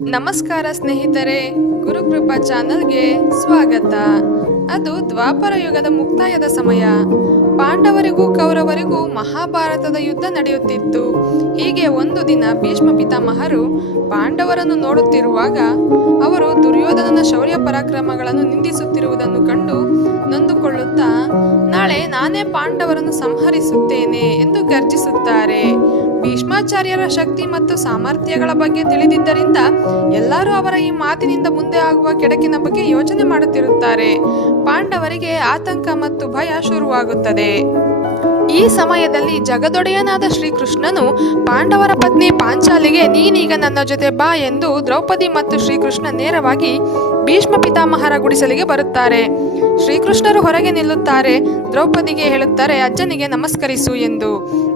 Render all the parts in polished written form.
ನಮಸ್ಕಾರ ಸ್ನೇಹಿತರೆ, ಗುರುಕೃಪಾ ಚಾನಲ್ಗೆ ಸ್ವಾಗತ. ಅದು ದ್ವಾಪರ ಯುಗದ ಮುಕ್ತಾಯದ ಸಮಯ. ಪಾಂಡವರಿಗೂ ಕೌರವರಿಗೂ ಮಹಾಭಾರತದ ಯುದ್ಧ ನಡೆಯುತ್ತಿತ್ತು. ಹೀಗೆ ಒಂದು ದಿನ ಭೀಷ್ಮ ಪಿತಾಮಹರು ಪಾಂಡವರನ್ನು ನೋಡುತ್ತಿರುವಾಗ ಅವರು ದುರ್ಯೋಧನನ ಶೌರ್ಯ ಪರಾಕ್ರಮಗಳನ್ನು ನಿಂದಿಸುತ್ತಿರುವುದನ್ನು ಕಂಡು ನೊಂದುಕೊಳ್ಳುತ್ತಾ, ನಾಳೆ ನಾನೇ ಪಾಂಡವರನ್ನು ಸಂಹರಿಸುತ್ತೇನೆ ಎಂದು ಗರ್ಜಿಸುತ್ತಾರೆ. ಭೀಷ್ಮಾಚಾರ್ಯರ ಶಕ್ತಿ ಮತ್ತು ಸಾಮರ್ಥ್ಯಗಳ ಬಗ್ಗೆ ತಿಳಿದಿದ್ದರಿಂದ ಎಲ್ಲರೂ ಅವರ ಈ ಮಾತಿನಿಂದ ಮುಂದೆ ಆಗುವ ಕೆಡಕಿನ ಬಗ್ಗೆ ಯೋಚನೆ ಮಾಡುತ್ತಿರುತ್ತಾರೆ. ಪಾಂಡವರಿಗೆ ಆತಂಕ ಮತ್ತು ಭಯ ಶುರುವಾಗುತ್ತದೆ. ಈ ಸಮಯದಲ್ಲಿ ಜಗದೊಡೆಯನಾದ ಶ್ರೀಕೃಷ್ಣನು ಪಾಂಡವರ ಪತ್ನಿ ಪಾಂಚಾಲಿಗೆ ನೀನೀಗ ನನ್ನ ಜೊತೆ ಬಾ ಎಂದು ದ್ರೌಪದಿ ಮತ್ತು ಶ್ರೀಕೃಷ್ಣ ನೇರವಾಗಿ ಭೀಷ್ಮ ಪಿತಾಮಹರ ಗುಡಿಸಲಿಗೆ ಬರುತ್ತಾರೆ. ಶ್ರೀಕೃಷ್ಣರು ಹೊರಗೆ ನಿಲ್ಲುತ್ತಾರೆ. ದ್ರೌಪದಿಗೆ ಹೇಳುತ್ತಾರೆ, ಅಜ್ಜನಿಗೆ ನಮಸ್ಕರಿಸು ಎಂದು.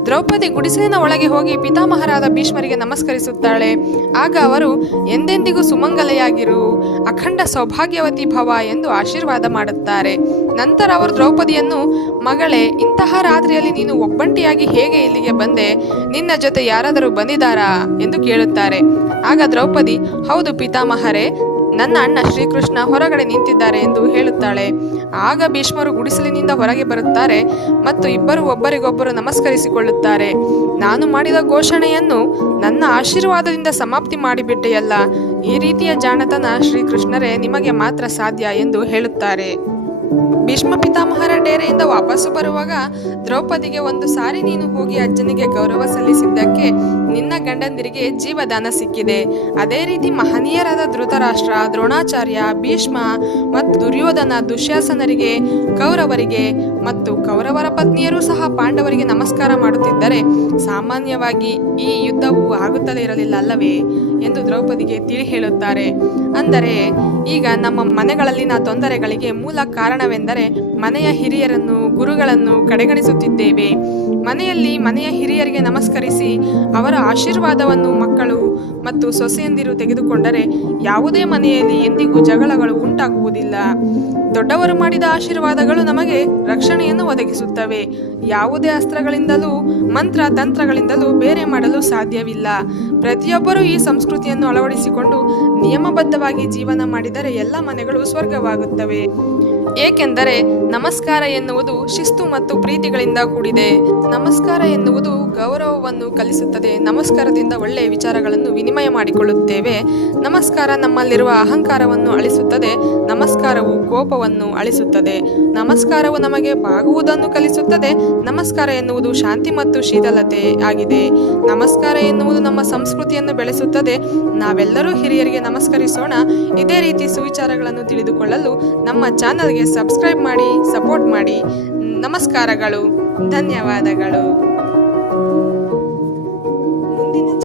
ದ್ರೌಪದಿ ಗುಡಿಸಲಿನ ಒಳಗೆ ಹೋಗಿ ಪಿತಾಮಹರಾದ ಭೀಷ್ಮರಿಗೆ ನಮಸ್ಕರಿಸುತ್ತಾಳೆ. ಆಗ ಅವರು ಎಂದೆಂದಿಗೂ ಸುಮಂಗಲೆಯಾಗಿರು, ಅಖಂಡ ಸೌಭಾಗ್ಯವತಿ ಭವ ಎಂದು ಆಶೀರ್ವಾದ ಮಾಡುತ್ತಾರೆ. ನಂತರ ಅವರು ದ್ರೌಪದಿಯನ್ನು, ಮಗಳೇ, ಇಂತಹ ರಾತ್ರಿಯಲ್ಲಿ ನೀನು ಒಬ್ಬಂಟಿಯಾಗಿ ಹೇಗೆ ಇಲ್ಲಿಗೆ ಬಂದೆ? ನಿನ್ನ ಜೊತೆ ಯಾರಾದರೂ ಬಂದಿದ್ದಾರಾ ಎಂದು ಕೇಳುತ್ತಾರೆ. ಆಗ ದ್ರೌಪದಿ, ಹೌದು ಪಿತಾಮಹರೇ, ನನ್ನ ಅಣ್ಣ ಶ್ರೀಕೃಷ್ಣ ಹೊರಗಡೆ ನಿಂತಿದ್ದಾರೆ ಎಂದು ಹೇಳುತ್ತಾಳೆ. ಆಗ ಭೀಷ್ಮರು ಗುಡಿಸಲಿನಿಂದ ಹೊರಗೆ ಬರುತ್ತಾರೆ ಮತ್ತು ಇಬ್ಬರು ಒಬ್ಬರಿಗೊಬ್ಬರು ನಮಸ್ಕರಿಸಿಕೊಳ್ಳುತ್ತಾರೆ. ನಾನು ಮಾಡಿದ ಘೋಷಣೆಯನ್ನು ನನ್ನ ಆಶೀರ್ವಾದದಿಂದ ಸಮಾಪ್ತಿ ಮಾಡಿಬಿಟ್ಟೆಯಲ್ಲ, ಈ ರೀತಿಯ ಜಾಣತನ ಶ್ರೀಕೃಷ್ಣರೇ ನಿಮಗೆ ಮಾತ್ರ ಸಾಧ್ಯ ಎಂದು ಹೇಳುತ್ತಾರೆ. ಭೀಷ್ಮ ಪಿತಾಮಹರ ಡೇರೆಯಿಂದ ವಾಪಸ್ಸು ಬರುವಾಗ ದ್ರೌಪದಿಗೆ, ಒಂದು ಸಾರಿ ನೀನು ಹೋಗಿ ಅಜ್ಜನಿಗೆ ಗೌರವ ಸಲ್ಲಿಸಿದ್ದಕ್ಕೆ ನಿನ್ನ ಗಂಡಂದಿರಿಗೆ ಜೀವದಾನ ಸಿಕ್ಕಿದೆ. ಅದೇ ರೀತಿ ಮಹನೀಯರಾದ ಧೃತರಾಷ್ಟ್ರ, ದ್ರೋಣಾಚಾರ್ಯ, ಭೀಷ್ಮ ಮತ್ತು ದುರ್ಯೋಧನ, ದುಶ್ಯಾಸನರಿಗೆ, ಕೌರವರಿಗೆ ಮತ್ತು ಕೌರವರ ಪತ್ನಿಯರೂ ಸಹ ಪಾಂಡವರಿಗೆ ನಮಸ್ಕಾರ ಮಾಡುತ್ತಿದ್ದರೆ ಸಾಮಾನ್ಯವಾಗಿ ಈ ಯುದ್ಧವು ಆಗುತ್ತಲೇ ಇರಲಿಲ್ಲ ಅಲ್ಲವೇ ಎಂದು ದ್ರೌಪದಿಗೆ ತಿಳಿ ಹೇಳುತ್ತಾರೆ. ಅಂದರೆ ಈಗ ನಮ್ಮ ಮನೆಗಳಲ್ಲಿನ ತೊಂದರೆಗಳಿಗೆ ಮೂಲ ಕಾರಣವೆಂದರೆ ಮನೆಯ ಹಿರಿಯರನ್ನು, ಗುರುಗಳನ್ನು ಕಡೆಗಣಿಸುತ್ತಿದ್ದೇವೆ. ಮನೆಯ ಹಿರಿಯರಿಗೆ ನಮಸ್ಕರಿಸಿ ಅವರ ಆಶೀರ್ವಾದವನ್ನು ಮಕ್ಕಳು ಮತ್ತು ಸೊಸೆಯಂದಿರು ತೆಗೆದುಕೊಂಡರೆ ಯಾವುದೇ ಮನೆಯಲ್ಲಿ ಎಂದಿಗೂ ಜಗಳಗಳು ಉಂಟಾಗುವುದಿಲ್ಲ. ದೊಡ್ಡವರು ಮಾಡಿದ ಆಶೀರ್ವಾದಗಳು ನಮಗೆ ರಕ್ಷಣೆಯನ್ನು ಒದಗಿಸುತ್ತವೆ. ಯಾವುದೇ ಅಸ್ತ್ರಗಳಿಂದಲೂ ಮಂತ್ರ ತಂತ್ರಗಳಿಂದಲೂ ಬೇರೆ ಮಾಡಲು ಸಾಧ್ಯವಿಲ್ಲ. ಪ್ರತಿಯೊಬ್ಬರೂ ಈ ಸಂಸ್ಕೃತಿಯನ್ನು ಅಳವಡಿಸಿಕೊಂಡು ನಿಯಮಬದ್ಧವಾಗಿ ಜೀವನ ಮಾಡಿದರೆ ಎಲ್ಲ ಮನೆಗಳು ಸ್ವರ್ಗವಾಗುತ್ತವೆ. ಏಕೆಂದರೆ ನಮಸ್ಕಾರ ಎನ್ನುವುದು ಶಿಸ್ತು ಮತ್ತು ಪ್ರೀತಿಗಳಿಂದ ಕೂಡಿದೆ. ನಮಸ್ಕಾರ ಎನ್ನುವುದು ಗೌರವವನ್ನು ಕಲಿಸುತ್ತದೆ. ನಮಸ್ಕಾರದಿಂದ ಒಳ್ಳೆಯ ವಿಚಾರಗಳನ್ನು ವಿನಿಮಯ ಮಾಡಿಕೊಳ್ಳುತ್ತೇವೆ. ನಮಸ್ಕಾರ ನಮ್ಮಲ್ಲಿರುವ ಅಹಂಕಾರವನ್ನು ಅಳಿಸುತ್ತದೆ. ನಮಸ್ಕಾರವು ಕೋಪವನ್ನು ಅಳಿಸುತ್ತದೆ. ನಮಸ್ಕಾರವು ನಮಗೆ ಬಾಗುವುದನ್ನು ಕಲಿಸುತ್ತದೆ. ನಮಸ್ಕಾರ ಎನ್ನುವುದು ಶಾಂತಿ ಮತ್ತು ಶೀತಲತೆ ಆಗಿದೆ. ನಮಸ್ಕಾರ ಎನ್ನುವುದು ನಮ್ಮ ಸಂಸ್ಕೃತಿಯನ್ನು ಬೆಳೆಸುತ್ತದೆ. ನಾವೆಲ್ಲರೂ ಹಿರಿಯರಿಗೆ ನಮಸ್ಕರಿಸೋಣ. ಇದೇ ರೀತಿ ಸುವಿಚಾರಗಳನ್ನು ತಿಳಿದುಕೊಳ್ಳಲು ನಮ್ಮ ಚಾನಲ್ಗೆ ಸಬ್ಸ್ಕ್ರೈಬ್ ಮಾಡಿ, ಸಪೋರ್ಟ್ ಮಾಡಿ. ನಮಸ್ಕಾರಗಳು, ಧನ್ಯವಾದಗಳು.